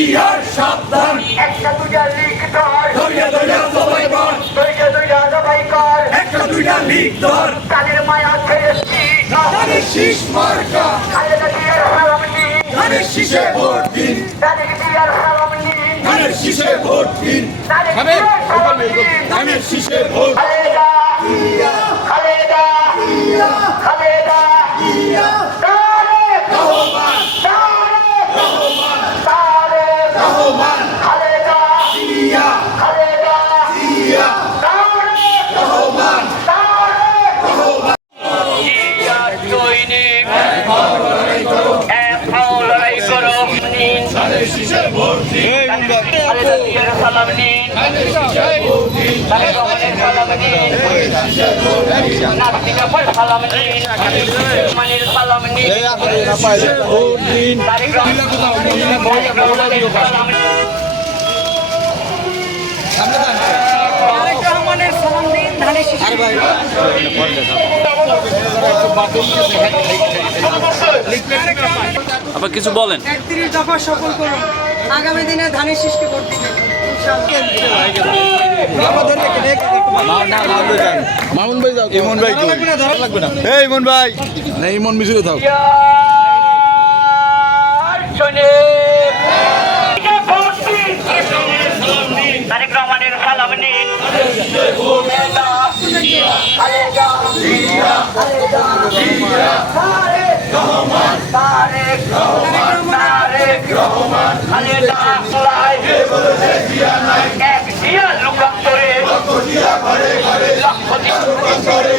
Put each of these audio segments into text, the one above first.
হুঁশিয়ার সাবধান। একটা দুইটা লিখ ধর ধরিয়া ধরিয়া সবাই বল। দুইটা দুইটা সবাই কর। একটা দুইটা লিখ ধর। কালের মায়া খেয়েছি নাদানি শীষ মার্কা। খালেদা জিয়ার হারাম নি। ধানের শীষে ভোট দিন। ধানের জিয়ার হারাম নি। ধানের শীষে ভোট দিন। ধানের শীষে ভোট। খালেদা। খালেদা। খালেদা। রহমানের সালাম দিন ধানের শীষ আবার কিছু বলেন। একত্রিশ দফা সফল করুন। আগামী দিনে ধানের শীষকে ভোট দিবেন মামুন ভাই যাও ইমন ভাই লাগবে না এই ইমন ভাই না ইমন তারেক রহমানের সালাম নিন তারেক রহমান তারেক রহমান তারেক রহমান খালেদা এক জিয়া লোকান্তরে লক্ষ জিয়া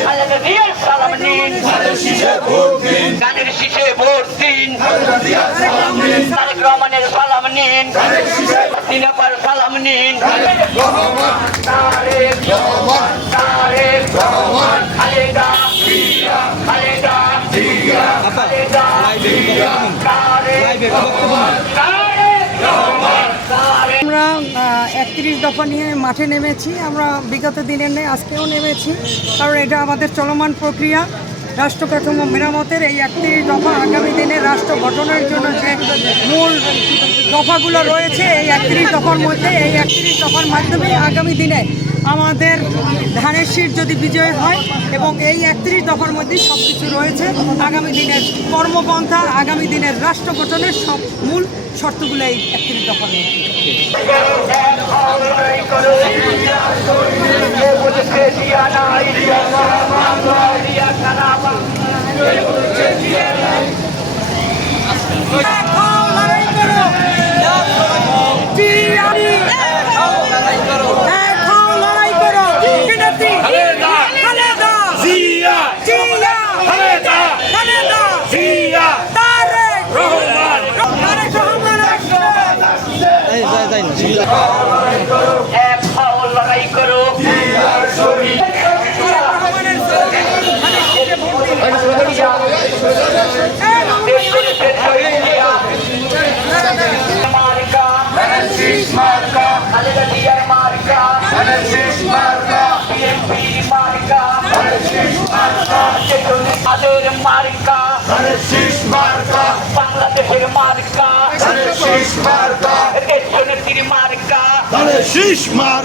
খালেদা জিয়ার সালাম নিন গানের শীষে ভোট দিন তারেক রহমানের সালাম নিন সিনাপার সালাম নিন তারেক রহমান তারেক রহমান খালেদা খালেদা একত্রিশ দফা নিয়ে মাঠে নেমেছি। আমরা বিগত দিনের নেই আজকেও নেমেছি। কারণ এটা আমাদের চলমান প্রক্রিয়া। রাষ্ট্র কাঠামো মেরামতের এই একত্রিশ দফা আগামী দিনে রাষ্ট্র গঠনের জন্য যে মূল দফাগুলো রয়েছে, এই একত্রিশ দফার মধ্যে, এই একত্রিশ দফার মাধ্যমে আগামী দিনে আমাদের ধানের শীষ যদি বিজয় হয় এবং এই একত্রিশ দফার মধ্যে সব কিছু রয়েছে, আগামী দিনের কর্মপন্থা, আগামী দিনের রাষ্ট্র গঠনের সব মূল শর্তগুলো এই একত্রিশ দফার মধ্যে এখন লড়াই তাদের মার্কা বাংলাদেশের মার্কা দেশ নেত্রীর ধানের শীষ মার।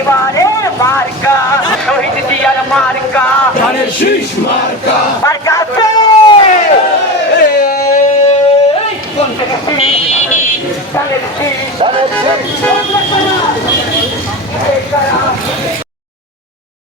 এবারে মার্কা শহীদ জিয়ার মার্কা। শীষ মার্কা মার্কা আছে কোন থেকে ধানের শীষ, ধানের শীষ।